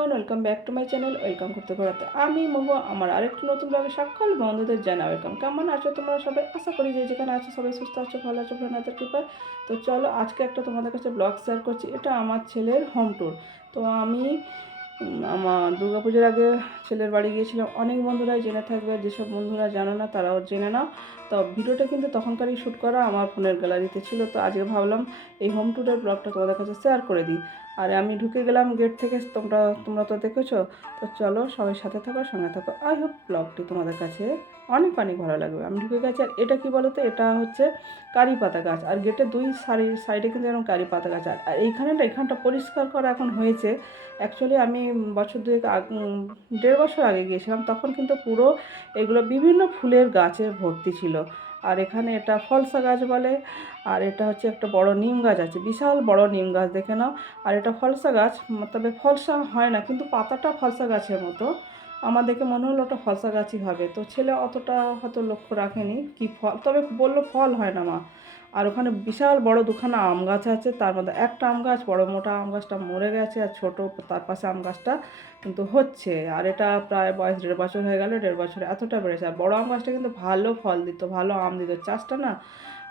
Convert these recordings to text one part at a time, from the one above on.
Everyone, welcome back to my channel. Welcome করতে ঘোরাতে আমি মহুয়া। আমার আরেকটি নতুন ব্লগে সকল বন্ধুদের জানা ওয়েলকাম। কেমন আছো তোমরা সবাই? আশা করি যে যেখানে আছো সবাই সুস্থ আছো, ভালো আছো, ভোলেনাথের কৃপায়। তো চলো আজকে একটা তোমাদের কাছে ব্লগ শেয়ার করছি। এটা আমার ছেলের হোম ট্যুর। তো আমি আমার দুর্গাপুজোর আগে ছেলের বাড়ি গিয়েছিলাম। অনেক বন্ধুরাই জেনে থাকবে, যেসব বন্ধুরা জানো না তারাও জেনে নাও। তো ভিডিওটা কিন্তু তখনকারই শ্যুট করা, আমার ফোনের গ্যালারিতে ছিল। তো আজকে ভাবলাম এই হোম ট্যুরের ব্লগটা তোমাদের কাছে শেয়ার করে দিই। আর আমি ঢুকে গেলাম গেট থেকে, তোমরা তো দেখেছো। তো চলো সবাই সাথে থাকো, সঙ্গে থাকো। আই হোপ ব্লগটি তোমাদের কাছে অনেক অনেক ভালো লাগবে। আমি ঢুকে গেছি। আর এটা কি বলো তো, এটা হচ্ছে কারি পাতা গাছ। আর গেটের দুই সাইডে কিন্তু এরকম কারি পাতা গাছ। আর এখানটা পরিষ্কার করা এখন হয়েছে। অ্যাকচুয়ালি আমি বছর দুয়েক 1.5 বছর আগে গিয়েছিলাম, তখন কিন্তু পুরো এগুলো বিভিন্ন ফুলের গাছে ভর্তি ছিল। আর এখানে এটা ফলসা গাছ বলে। আর এটা হচ্ছে একটা বড় নিম গাছ আছে, বিশাল বড় নিম গাছ, দেখে নাও। আর এটা ফলসা গাছ, তবে ফলসা হয় না, কিন্তু পাতাটা ফলসা গাছের মতো। আমার দেখে মনে হলো ওটা ফলসা গাছই হবে। তো ছেলে অতটা হয়তো লক্ষ্য রাখেনি কি ফল, তবে বললো ফল হয় না মা। আর ওখানে বিশাল বড় দুখানা আম গাছ আছে, তার মধ্যে একটা আম গাছ, বড় মোটা আম গাছটা মরে গেছে, আর ছোট তার পাশে আম গাছটা কিন্তু হচ্ছে। আর এটা প্রায় বয়স 1.5 বছর হয়ে গেল। 1.5 বছরে এতটা বেড়েছে। আর বড় আম গাছটা কিন্তু ভালো ফল দিত, ভালো আম দিত। চাষটা না,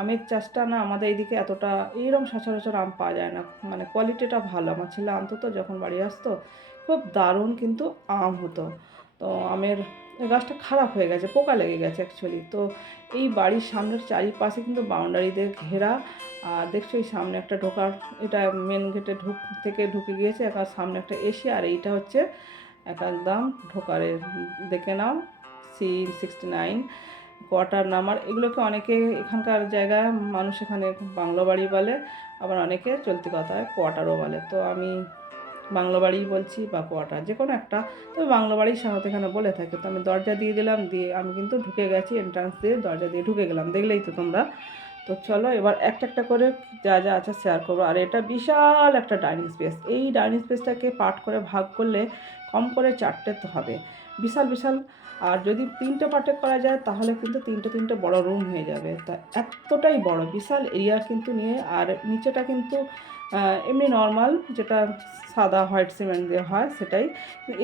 আমের চাষটা না আমাদের এইদিকে এতটা এইরকম সচরাচর আম পাওয়া যায় না, মানে কোয়ালিটিটা ভালো। আমার ছেলে আনতো তো, যখন বাড়ি আসতো খুব দারুণ কিন্তু আম হতো। তো আমের গাছটা খারাপ হয়ে গেছে, পোকা লেগে গেছে অ্যাকচুয়ালি। তো এই বাড়ির সামনের চারিপাশে কিন্তু বাউন্ডারি দিয়ে ঘেরা। আর দেখছো এই সামনে একটা ঢোকার, এটা মেন গেটে ঢুকে গিয়েছে, এখন সামনে একটা এসে। আর এইটা হচ্ছে একদম ঢোকারে, দেখে নাও, C69 কোয়ার্টার নাম্বার। এগুলোকে অনেকে এখানকার জায়গায় মানুষ এখানে বাংলো বাড়ি বলে, আবার অনেকে চলতি কথায় কোয়ার্টারও বলে। তো আমি বাংলো বাড়ি বলছি বা কোয়ার্টার, যে কোনো একটা। তবে বাংলো বাড়ি সাধারণত এখানে বলে থাকে। তো আমি দরজা দিয়ে দিলাম, দিয়ে আমি কিন্তু ঢুকে গেছি, এন্ট্রান্স দিয়ে দরজা দিয়ে ঢুকে গেলাম, দেখলেই তো তোমরা। তো চলো এবার একটা একটা করে যা যা আছে শেয়ার করবো। আর এটা বিশাল একটা ডাইনিং স্পেস। এই ডাইনিং স্পেসটাকে পার্ট করে ভাগ করলে কম করে 4টে তো হবে, বিশাল বিশাল। আর যদি 3টে পার্টে করা যায় তাহলে কিন্তু তিনটে তিনটে বড় রুম হয়ে যাবে। তা এতটাই বড় বিশাল এরিয়া কিন্তু নিয়ে। আর নিচেটা কিন্তু এমনি নর্মাল, যেটা সাদা হোয়াইট সিমেন্ট দিয়ে হয় সেটাই।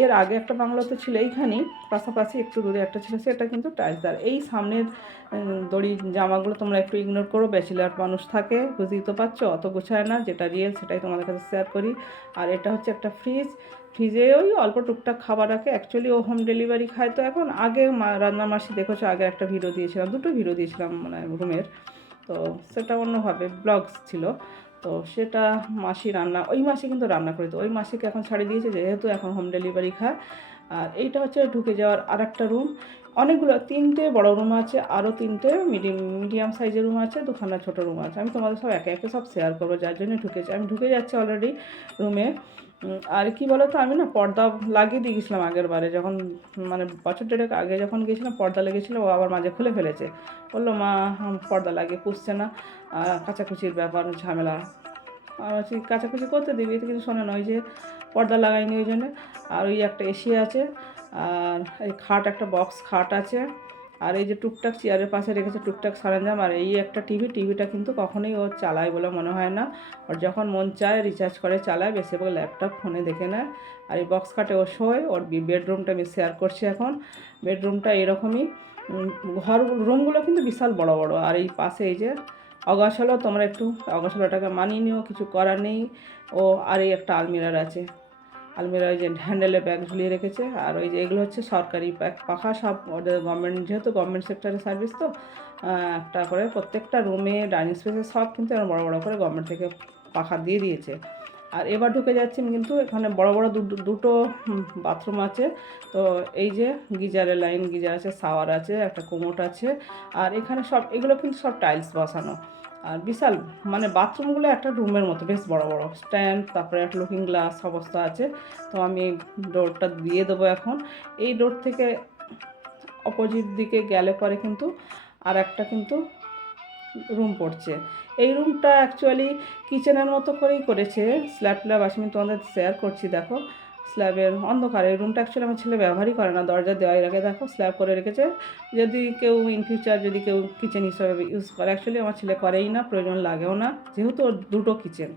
এর আগে একটা বাংলোতে ছিল এইখানেই, পাশাপাশি একটু দূরে একটা ছিল, সেটা কিন্তু টাইলসদার। এই সামনের দড়ি জামাগুলো তোমরা একটু ইগনোর করো, ব্যাচেলার মানুষ থাকে, বুঝতেই তো পারছো, অত গোছায় না। যেটা রিয়েল সেটাই তোমাদের কাছে শেয়ার করি। আর এটা হচ্ছে একটা ফ্রিজে ওই অল্প টুকটাক খাবার রাখে। অ্যাকচুয়ালি ও হোম ডেলিভারি খায়। তো এখন আগে রান্নার মাসি দেখেছো, আগে একটা ভিডিও দিয়েছিলাম, দুটো ভিডিও দিয়েছিলাম মানে রুমের। তো সেটা অন্যভাবে ব্লগস ছিল। তো সেটা মাসি রান্না, ওই মাসি কিন্তু রান্না করে। তো ওই মাসিকে এখন ছাড়িয়ে দিয়েছে, যেহেতু এখন হোম ডেলিভারি খায়। আর এইটা হচ্ছে ঢুকে যাওয়ার আর একটা রুম। অনেকগুলো, 3টে বড় রুম আছে, আরও 3টে মিডিয়াম সাইজের রুম আছে, দুখানা ছোটো রুম আছে। আমি তোমাদের সব একে একে সব শেয়ার করবো, যার জন্য ঢুকেছি। আমি ঢুকে যাচ্ছি অলরেডি রুমে। আর কি বলো তো, আমি না পর্দা লাগিয়ে দিয়ে গেছিলাম আগের বারে, যখন মানে বছর দেড়েক আগে যখন গিয়েছিলাম, পর্দা লেগেছিলো। ও আবার মাঝে খুলে ফেলেছে, বললো মা পর্দা লাগিয়ে পুষছে না, কাচাকুচির ব্যাপার ঝামেলা। আর হচ্ছে কাচাকুচি করতে দিবি, তো কিছু শোনে না, ওই যে পর্দা লাগাইনি ওই জন্যে। আর ওই একটা এসি আছে, আর এই খাট, একটা বক্স খাট আছে। আর এই যে টুকটাক চেয়ারের পাশে রেখেছে টুকটাক সরঞ্জাম। আর এই একটা টিভিটা কিন্তু কখনোই ও চালায় বলে মনে হয় না। ওর যখন মন চায় রিচার্জ করে চালায়, বেশিরভাগ ল্যাপটপ ফোনে দেখে নেয়। আর এই বক্স খাটে ও শোয়। ওর বেডরুমটা আমি শেয়ার করছি এখন। বেডরুমটা এরকমই। রুমগুলো কিন্তু বিশাল বড় বড়। আর এই পাশে এই যে অগাছালো, তোমরা একটু অগাছালোটাকে মানিয়ে নিও, কিছু করার নেই। ও আর এই একটা আলমিরার আছে, আলমিরায় যে হ্যান্ডেলে ব্যাগ ঝুলিয়ে রেখেছে। আর ওই যে এগুলো হচ্ছে সরকারি পাখা, সব ওদের গভর্নমেন্ট, যেহেতু গভর্নমেন্ট সেক্টরের সার্ভিস। তো একটা করে প্রত্যেকটা রুমে ডাইনিং স্পেসে সব কিন্তু এরকম বড়ো বড়ো করে গভর্নমেন্ট থেকে পাখা দিয়ে দিয়েছে। আর এবার ঢুকে যাচ্ছি কিন্তু এখানে বড় বড় দুটো বাথরুম আছে। তো এই যে গিজারের লাইন, গিজার আছে, শাওয়ার আছে, একটা কোমোট আছে। আর এখানে সব এগুলো কিন্তু সব টাইলস বসানো। আর বিশাল, মানে বাথরুমগুলো একটা রুমের মতো বেশ বড় বড়, স্ট্যান্ড, তারপরে একটা লুকিং গ্লাস অবস্থা আছে। তো আমি ডোরটা দিয়ে দেবো এখন। এই ডোর থেকে অপোজিট দিকে গেলে পরে কিন্তু আর একটা কিন্তু রুম পড়ছে। এই রুমটা অ্যাকচুয়ালি কিচেনের মতো করেই করেছে, স্ল্যাব আছে, আমি তোমাদের শেয়ার করছি। দেখো স্ল্যাবের অন্ধকার, এই রুমটা অ্যাকচুয়ালি আমার ছেলে ব্যবহারই করে না, দরজা দেওয়ার আগে দেখো স্ল্যাব করে রেখেছে, যদি কেউ ইন ফিউচার যদি কেউ কিচেন হিসাবে ইউজ করে। অ্যাকচুয়ালি আমার ছেলে করেই না, প্রয়োজন লাগেও না, যেহেতু ওর দুটো কিচেন।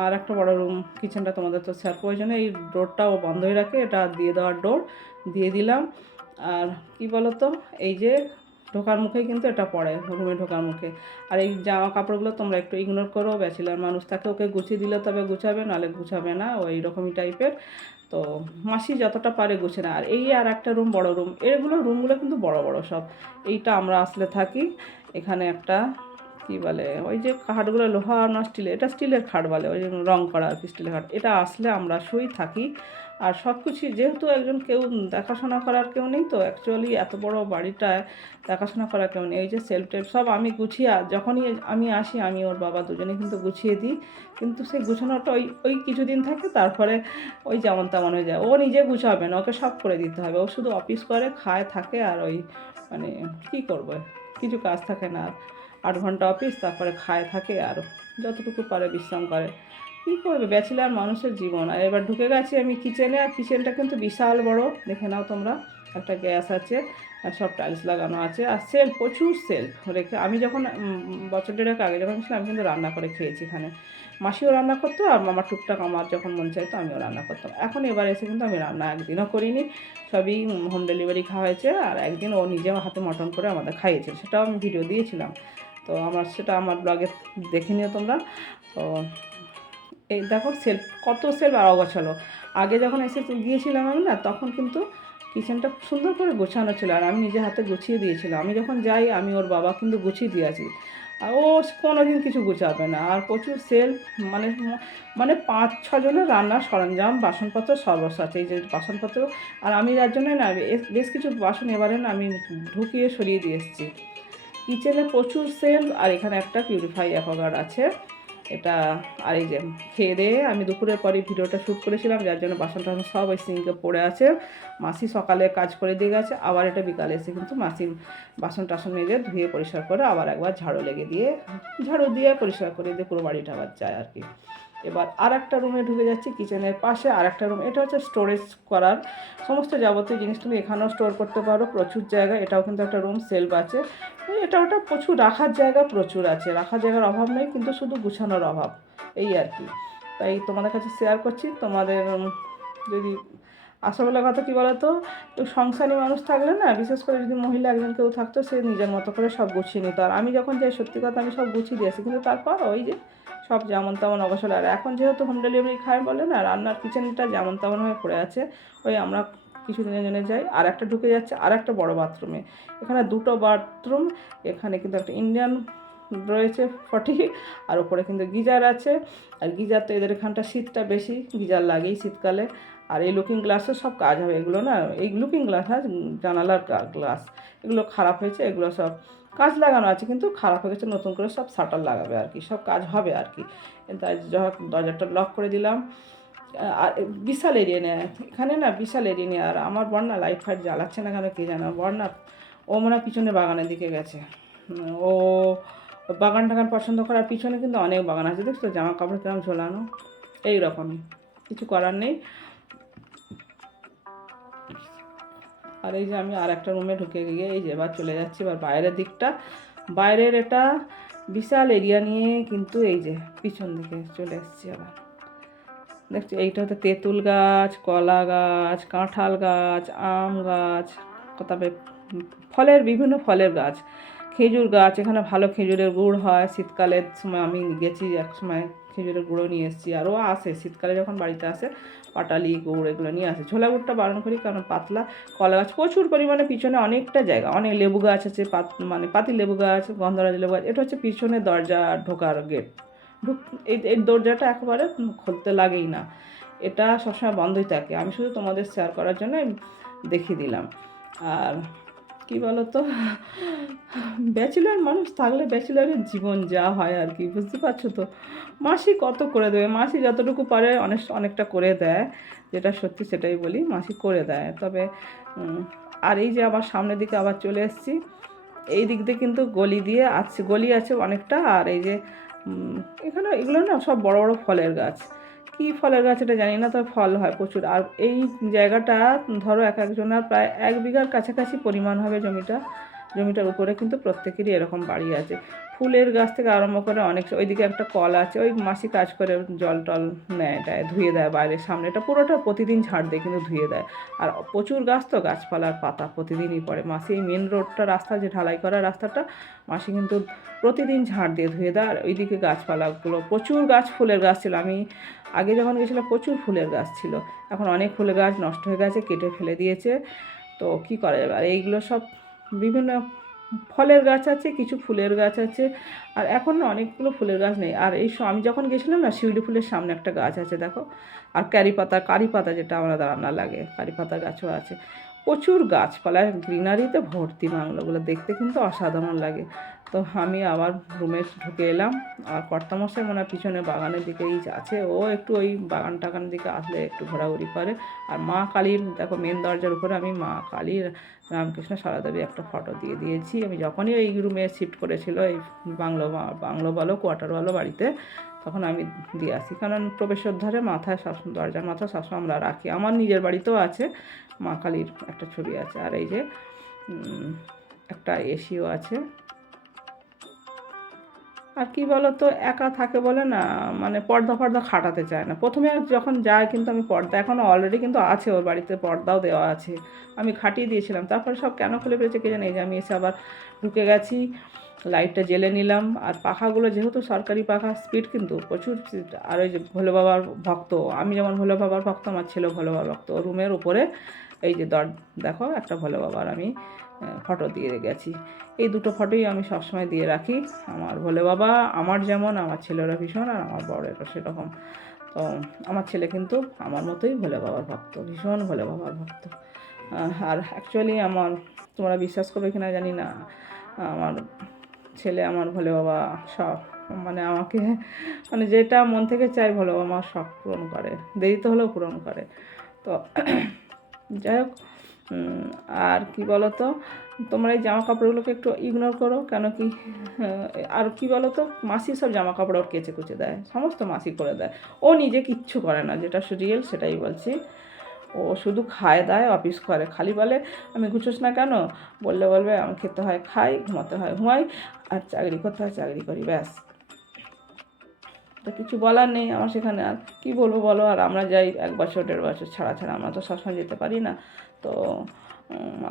আর একটা বড় রুম কিচেনটা তোমাদের তো শেয়ার প্রয়োজনে এই ডোরটাও বন্ধই রাখে, এটা দিয়ে দেওয়ার ডোর দিয়ে দিলাম। আর কি বলো তো, এই যে ঢোকার মুখেই কিন্তু এটা পড়ে, রুমে ঢোকার মুখে। আর এই জামা কাপড়গুলো তোমরা একটু ইগনোর করো, ব্যাচেলার মানুষ থাকে, ওকে গুছিয়ে দিলে তবে গুছাবে, নাহলে গুছাবে না, ওই রকমই টাইপের। তো মাসি যতটা পারে গুছে না। আর এই আর একটা রুম, বড় রুম, রুমগুলো কিন্তু বড় বড় সব। এইটা আমরা আসলে থাকি, এখানে একটা কী বলে ওই যে খাটগুলো লোহা না স্টিলের, এটা স্টিলের খাট বলে, ওই যে রং করা আর কি স্টিলের খাট, এটা আসলে আমরা শুই থাকি। আর সব কিছু যেহেতু একজন কেউ দেখাশোনা করার কেউ নেই, তো অ্যাকচুয়ালি এত বড় বাড়িটায় দেখাশোনা করার কেউ নেই। এই যে সেলফ টেলফ সব আমি গুছিয়ে, যখনই আমি আসি আমি ওর বাবা দুজনে কিন্তু গুছিয়ে দিই। কিন্তু সেই গুছানোটা ওই ওই কিছুদিন থাকে, তারপরে ওই যেমন তেমন হয়ে যায়। ও নিজে গুছাবে না, ওকে সব করে দিতে হবে। ও শুধু অফিস করে, খায়, থাকে, আর ওই মানে কী করবে, কিছু কাজ থাকে না। 8 ঘন্টা অফিস, তারপরে খায়, থাকে, আর যতটুকু পারে বিশ্রাম করে। কী করবে, ব্যাচেলার মানুষের জীবন। আর এবার ঢুকে গেছি আমি কিচেনে, আর কিচেনটা কিন্তু বিশাল বড়, দেখে নাও তোমরা। একটা গ্যাস আছে, আর সব টাইলস লাগানো আছে, আর সেলফ, প্রচুর সেলফ রেখে। আমি যখন বছর দেড়েক আগে যখন ছিলাম, আমি কিন্তু রান্না করে খেয়েছি এখানে। মাসিও রান্না করতো, আর আমার টুকটাক আমার যখন মন চাইতো আমিও রান্না করতাম। এখন এবার এসে কিন্তু আমি রান্না একদিনও করিনি, সবই হোম ডেলিভারি খাওয়া হয়েছে। আর একদিন ও নিজে হাতে মটন করে আমাদের খাইয়েছে, সেটাও আমি ভিডিও দিয়েছিলাম। তো সেটা আমার ব্লগে দেখে নিও তোমরা। তো এই দেখো সেলফ, কত সেলফ আর অগোছালো। আগে যখন এসে গিয়েছিলাম আমি না, তখন কিন্তু কিচেনটা সুন্দর করে গোছানো ছিল, আর আমি নিজে হাতে গুছিয়ে দিয়েছিলাম। আমি যখন যাই, আমি ওর বাবা কিন্তু গুছিয়ে দিয়েছি, আর ও কোনো দিন কিছু গুছাবে না। আর প্রচুর সেলফ, মানে মানে 5-6 জনের রান্নার সরঞ্জাম, বাসনপত্র সর্বস্ব আছে, এই যে বাসনপত্র। আর আমি যার জন্য না বেশ কিছু বাসন এবারে না আমি ঢুকিয়ে সরিয়ে দিয়ে এসেছি। কিচেনে প্রচুর সেল। আর এখানে একটা পিউরিফাই অ্যাকোয়াগার্ড আছে, এটা। আর এই যে খেয়ে দিয়ে আমি দুপুরের পরে ভিডিওটা শ্যুট করেছিলাম, যার জন্য বাসন টাসন সব ওই সিঙ্কে পড়ে আছে। মাসি সকালে কাজ করে দিয়ে গেছে, আবার এটা বিকালে এসে কিন্তু মাসি বাসন টাসন মেজে ধুয়ে পরিষ্কার করে আবার একবার ঝাড়ু পরিষ্কার করে দিয়ে পুরো বাড়িটা আবার যায় আর কি। এবার আর একটা রুমে ঢুকে যাচ্ছি, কিচেনের পাশে আর একটা রুম, এটা হচ্ছে স্টোরেজ করার সমস্ত যাবতীয় জিনিস তুমি এখানেও স্টোর করতে পারো, প্রচুর জায়গা। এটাও কিন্তু একটা রুম, সেলফ আছে, এটা ওটা প্রচুর রাখার জায়গা, প্রচুর আছে, রাখার জায়গার অভাব নেই, কিন্তু শুধু গুছানোর অভাব, এই আর কি। তাই তোমাদের কাছে শেয়ার করছি। তোমাদের যদি আসলে কথা কী বলো তো, সংসারী মানুষ থাকলে না, বিশেষ করে যদি মহিলা একজন কেউ থাকতো, সে নিজের মতো করে সব গুছিয়ে নিত। আর আমি যখন যাই, সত্যি কথা আমি সব গুছিয়ে দিয়েছি, কিন্তু তারপর ওই যে সব যেমন তেমন অবসর। আর এখন যেহেতু হোম ডেলিভারি খায় বলে না, রান্নার কিচেনটা যেমন তেমন হয়ে পড়ে আছে। ওই আমরা কিছুদিনের জন্য যাই, আর একটা ঢুকে যাচ্ছে আর একটা বড় বাথরুমে। এখানে 2টো বাথরুম, এখানে কিন্তু একটা ইন্ডিয়ান রয়েছে 40, আর ওপরে কিন্তু গিজার আছে। আর গিজার তো এদের এখানটা শীতটা বেশি, গিজার লাগেই শীতকালে। আর এই লুকিং গ্লাসের সব কাজ হবে, এগুলো না, এই লুকিং গ্লাস, হ্যাঁ, জানালার গ্লাস, এগুলো খারাপ হয়েছে, এগুলো সব কাজ লাগানো আছে, কিন্তু খারাপ হয়ে গেছে, নতুন করে সব শাটার লাগাবে আর কি, সব কাজ হবে আর কি। তাই দরজাটা লক করে দিলাম। আর বিশাল এরিয়া নেয় এখানে না, বিশাল এরিয়া নেয়। আর আমার বর না লাইট ফাইট জ্বালাচ্ছে না কেন কে জানো, বর না ও মনে হয় পিছনে বাগানের দিকে গেছে। ও বাগান টাগান পছন্দ করার, পিছনে কিন্তু অনেক বাগান আছে, দেখছো জামা কাপড় কেমন ঝোলানো, এই রকমই, কিছু করার নেই। আর এই যে আমি আর একটা রুমে ঢুকে গিয়ে এই যে এবার চলে যাচ্ছি এবার বাইরের দিকটা। বাইরের এটা বিশাল এরিয়া নিয়ে, কিন্তু এই যে পিছন দিকে চলে এসেছি আবার। দেখছি এইটা হচ্ছে তেঁতুল গাছ, কলা গাছ, কাঁঠাল গাছ, আম গাছ, তবে ফলের, বিভিন্ন ফলের গাছ, খেজুর গাছ। এখানে ভালো খেজুরের গুড় হয়, শীতকালের সময় আমি গেছি এক সময়, খেজুরের গুঁড়ো নিয়ে এসেছি। আরও আসে শীতকালে যখন বাড়িতে আসে, পাটালি গুড় এগুলো নিয়ে আসে। ছোলা গুড়টা বারণ করি, কারণ পাতলা। কলা গাছ প্রচুর পরিমাণে, পিছনে অনেকটা জায়গা, অনেক লেবু গাছ আছে, মানে পাতি লেবু গাছ, গন্ধরাজ লেবু গাছ। এটা হচ্ছে পিছনে দরজা ঢোকার গেট। এই দরজাটা একেবারে খুলতে লাগেই না, এটা সবসময় বন্ধই থাকে। আমি শুধু তোমাদের শেয়ার করার জন্য দেখিয়ে দিলাম। আর কি বলো তো, ব্যাচেলার মানুষ থাকলে ব্যাচেলারের জীবন যা হয় আর কি, বুঝতে পারছো তো। মাসি কত করে দেবে, মাসি যতটুকু পারে অনেকটা করে দেয়, যেটা সত্যি সেটাই বলি, মাসি করে দেয়। তবে আর এই যে আবার সামনের দিকে আবার চলে এসেছি, এই দিক দিয়ে কিন্তু গলি আছে অনেকটা। আর এই যে এখানে এগুলো না সব বড় বড় ফলের গাছ, কী ফলের গাছ এটা জানি না, তবে ফল হয় প্রচুর। আর এই জায়গাটা ধরো একজনের প্রায় 1 বিঘার কাছাকাছি পরিমাণ হবে জমিটা। জমিটার উপরে কিন্তু প্রত্যেকেরই এরকম বাড়ি আছে। ফুলের গাছ থেকে আরম্ভ করে অনেক, ওইদিকে একটা কল আছে, ওই মাসি কাজ করে জল টল নেয় দেয়, ধুয়ে দেয় বাইরের সামনে, এটা পুরোটা প্রতিদিন ঝাড় দিয়ে কিন্তু ধুয়ে দেয়। আর প্রচুর গাছ তো, গাছপালার পাতা প্রতিদিনই পড়ে। মাসি এই মেন রোডটা রাস্তা, যে ঢালাই করা রাস্তাটা, মাসি কিন্তু প্রতিদিন ঝাড় দিয়ে ধুয়ে দেয়। আর ওইদিকে গাছপালাগুলো প্রচুর গাছ, ফুলের গাছ ছিল। আমি আগে যখন গেছিলাম প্রচুর ফুলের গাছ ছিল, এখন অনেক ফুলের গাছ নষ্ট হয়ে গেছে, কেটে ফেলে দিয়েছে। তো কী করা যাবে। আর এইগুলো সব বিভিন্ন ফলের গাছ আছে, কিছু ফুলের গাছ আছে। আর এখন না অনেকগুলো ফুলের গাছ নেই। আর এই আমি যখন গেছিলাম না, শিউলি ফুলের সামনে একটা গাছ আছে দেখো। আর কারি পাতা যেটা আমরা রান্না লাগে, কারি পাতার গাছও আছে। প্রচুর গাছপালা, গ্রিনারিতে ভর্তি বাংলোগুলো, দেখতে কিন্তু অসাধারণ লাগে। তো আমি আবার রুমে ঢুকে এলাম। আর কর্তামশাই মনে হয় পিছনে বাগানের দিকেই আছে, ও একটু ওই বাগান টাগানের দিকে আসলে একটু ঘোরাঘুরি করে। আর মা কালীর দেখো, মেন দরজার উপরে আমি মা কালীর, রামকৃষ্ণ সারদাদেবী একটা ফটো দিয়ে দিয়েছি। আমি যখনই এই রুমে শিফট করেছিল, এই বাংলো বলো কোয়ার্টার বলো বাড়িতে, তখন আমি দিয়ে আসি। কারণ প্রবেশের ধারে মাথায় সবসময়, দরজার মাথায় সবসময় আমরা রাখি। আমার নিজের বাড়িতেও আছে, মা কালীর একটা ছবি আছে। আর এই যে একটা এসিও আছে। আর কি বলো তো, একা থাকে বলে না, মানে পর্দা খাটাতে চায় না। প্রথমে যখন যায় কিন্তু আমি পর্দা, এখন অলরেডি কিন্তু আছে ওর বাড়িতে, পর্দাও দেওয়া আছে, আমি খাটিয়ে দিয়েছিলাম। তারপরে সব কেন খুলে ফেলেছে কে জানে। এই যে আমি এসে আবার ঢুকে গেছি, লাইটটা জ্বেলে নিলাম। আর পাখাগুলো যেহেতু সরকারি পাখা, স্পিড কিন্তু প্রচুর স্পিড। আর ওই যে ভোলে বাবার ভক্ত, আমি যেমন ভোলে বাবার ভক্ত, আমার ছেলে ভোলে বাবার ভক্ত। রুমের উপরে এই যে দেখো একটা ভোলে বাবার আমি ফটো দিয়ে গেছি। এই দুটো ফটোই আমি সবসময় দিয়ে রাখি। আমার ভোলে বাবা আমার যেমন, আমার ছেলেরা ভীষণ, আর আমার বড়েরও সেরকম। তো আমার ছেলে কিন্তু আমার মতোই ভোলে বাবার ভক্ত, ভীষণ ভোলে বাবার ভক্ত। আর অ্যাকচুয়ালি আমার, তোমরা বিশ্বাস করবে কিনা জানি না, আমার ছেলে আমার ভোলে বাবা সব, মানে আমাকে, মানে যেটা মন থেকে চাই ভোলে বাবা আমার সব পূরণ করে, দেরিতে হলেও পূরণ করে। তো যাই হোক, আর কি বলো তো, তোমরা এই জামা কাপড়গুলোকে একটু ইগনোর করো। কেন কি, আর কি বলো তো, মাসি সব জামা কাপড় ওর কেচে কুচে দেয়, সমস্ত মাসি করে দেয়। ও নিজে কিচ্ছু করে না, যেটা রিয়েল সেটাই বলছি। ও শুধু খায় দায়, অফিস করে, খালি বলে আমি গুছোস না কেন, বলবে আমি খেতে হয় খাই, ঘুমাতে হয় ঘুমাই, আর চাকরি করতে হয় চাকরি করি, ব্যাস। তো কিছু বলার নেই আমার সেখানে, আর কি বলবো বলো। আর আমরা যাই 1 বছর 1.5 বছর ছাড়া, আমরা তো সবসময় যেতে পারি না। তো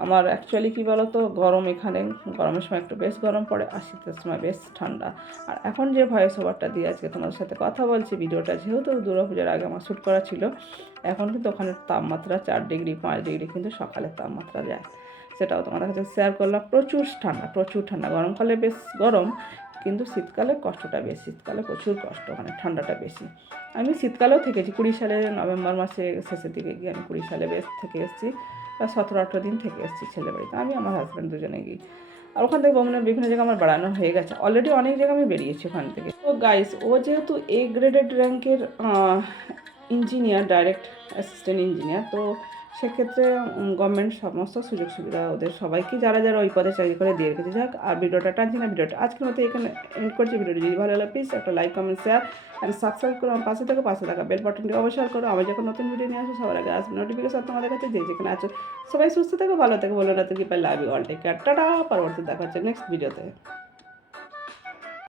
আমার অ্যাকচুয়ালি কী বলো তো, গরম এখানে, গরমের সময় একটু বেশ গরম পড়ে, আর শীতের সময় বেশ ঠান্ডা। আর এখন যে ভয়েস ওভারটা দিয়ে আজকে তোমাদের সাথে কথা বলছি, ভিডিওটা যেহেতু দুর্গাপুজোর আগে আমার শ্যুট করা ছিল, এখন কিন্তু ওখানে তাপমাত্রা 4 ডিগ্রি 5 ডিগ্রি কিন্তু সকালের তাপমাত্রা যায়, সেটাও তোমাদের কাছে শেয়ার করলাম। প্রচুর ঠান্ডা। গরমকালে বেশ গরম, কিন্তু শীতকালে কষ্টটা বেশি, শীতকালে প্রচুর কষ্ট, মানে ঠান্ডাটা বেশি। আমি শীতকালেও থেকেছি, 20 সালে নভেম্বর মাসে শেষের দিকে গিয়ে আমি 20 সালে বেশ থেকে এসেছি, প্রায় 17-18 দিন থেকে এসেছি ছেলে বাড়িতে, আমি আমার হাজব্যান্ড দুজনে গিয়ে। আর ওখান থেকে বিভিন্ন জায়গায় আমার বেড়ানো হয়ে গেছে অলরেডি, অনেক জায়গায় আমি বেরিয়েছি ওখান থেকে। তো গাইস, ও যেহেতু A গ্রেডেড র্যাঙ্কের ইঞ্জিনিয়ার, ডাইরেক্ট অ্যাসিস্ট্যান্ট ইঞ্জিনিয়ার, তো সেক্ষেত্রে গভর্নমেন্ট সমস্ত সুযোগ সুবিধা ওদের সবাইকে, যারা ওই পদে চাকরি করে দিয়ে রেখেছে। যাক, আর ভিডিওটা টানছি না, ভিডিওটা আজকের মতো এখানে এন্ড করছি। ভিডিওটি যদি ভালো লাগে প্লিজ একটা like, comment, share and subscribe করো। আমার পাশে থাকা বেল বাটনটি অবশ্যই করো। আমি যখন নতুন ভিডিও নিয়ে আসবো সবার আগে আসবে নোটিফিকেশন তোমাদের কাছে, যেখানে আছো সবাই সুস্থ থেকো, ভালো থেকো, বলো না তো কি পাই, love you all, take care, tata. পরবর্তী দেখা হচ্ছে নেক্সট ভিডিওতে।